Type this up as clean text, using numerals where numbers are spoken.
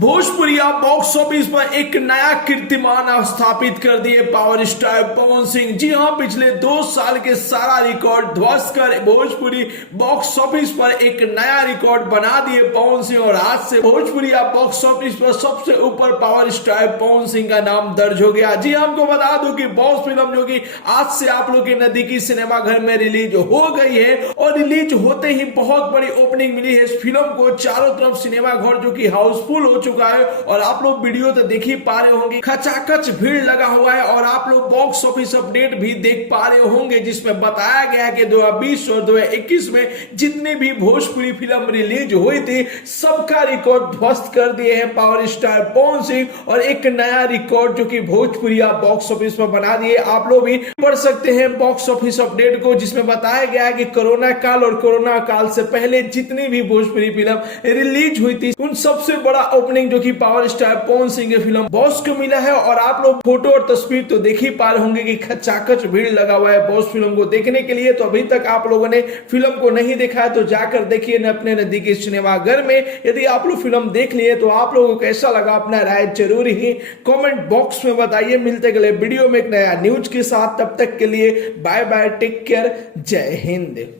भोजपुरिया box office पर एक नया कीर्तिमान स्थापित कर दिए पावर स्टार पवन सिंह। जी हां, पिछले 2 साल के सारा रिकॉर्ड ध्वस्त कर भोजपुरी बॉक्स ऑफिस पर एक नया रिकॉर्ड बना दिए पवन सिंह और आज से भोजपुरिया बॉक्स ऑफिस पर सबसे ऊपर पावर स्टार पवन सिंह का नाम दर्ज हो गया। जी हमको बता दूं कि बॉस फिल्म जो कि आज से आप लोग के नजदीकी सिनेमा घर में रिलीज हो गई है और रिलीज होते ही बहुत बड़ी ओपनिंग मिली है इस फिल्म को। चारों तरफ सिनेमा घर जो कि हाउसफुल हो चुका है और आप लोग वीडियो तो देख ही पा रहे होंगे, खचाखच भीड़ लगा हुआ है और आप लोग बॉक्स ऑफिस अपडेट भी देख पा रहे होंगे जिसमें बताया गया है कि 2020 और 2021 में जितने भी भोजपुरी फिल्म रिलीज हुई थी सबका रिकॉर्ड ध्वस्त कर दिए हैं पावर स्टार पवन सिंह और एक नया रिकॉर्ड जो कि भोजपुरिया बॉक्स ऑफिस पर बना दिए। आप लोग भी पढ़ सकते हैं बॉक्स ऑफिस अपडेट को जिसमें बताया गया है कि कोरोना काल और कोरोना काल से पहले जितनी भी भोजपुरी फिल्म रिलीज हुई थी उन सबसे बड़ा ओपनिंग जो कि पावर स्टार पवन सिंह की फिल्म बॉस को मिला है। और आप लोग फोटो और तस्वीर तो देख ही पा रहे होंगे कि खचाखच भीड़ लगा हुआ है बॉस फिल्म को देखने के लिए। तो अभी तक आप लोगों ने फिल्म को नहीं देखा है तो जाकर देखिए न अपने नजदीकी सिनेमा घर में। यदि आप लोग फिल्म देख लिए तो आप लोगों को कैसा लगा अपना राय जरूर ही कमेंट बॉक्स में बताइए। मिलते अगले वीडियो में एक नया न्यूज के साथ, तब तक के लिए बाय बाय, टेक केयर, जय हिंद।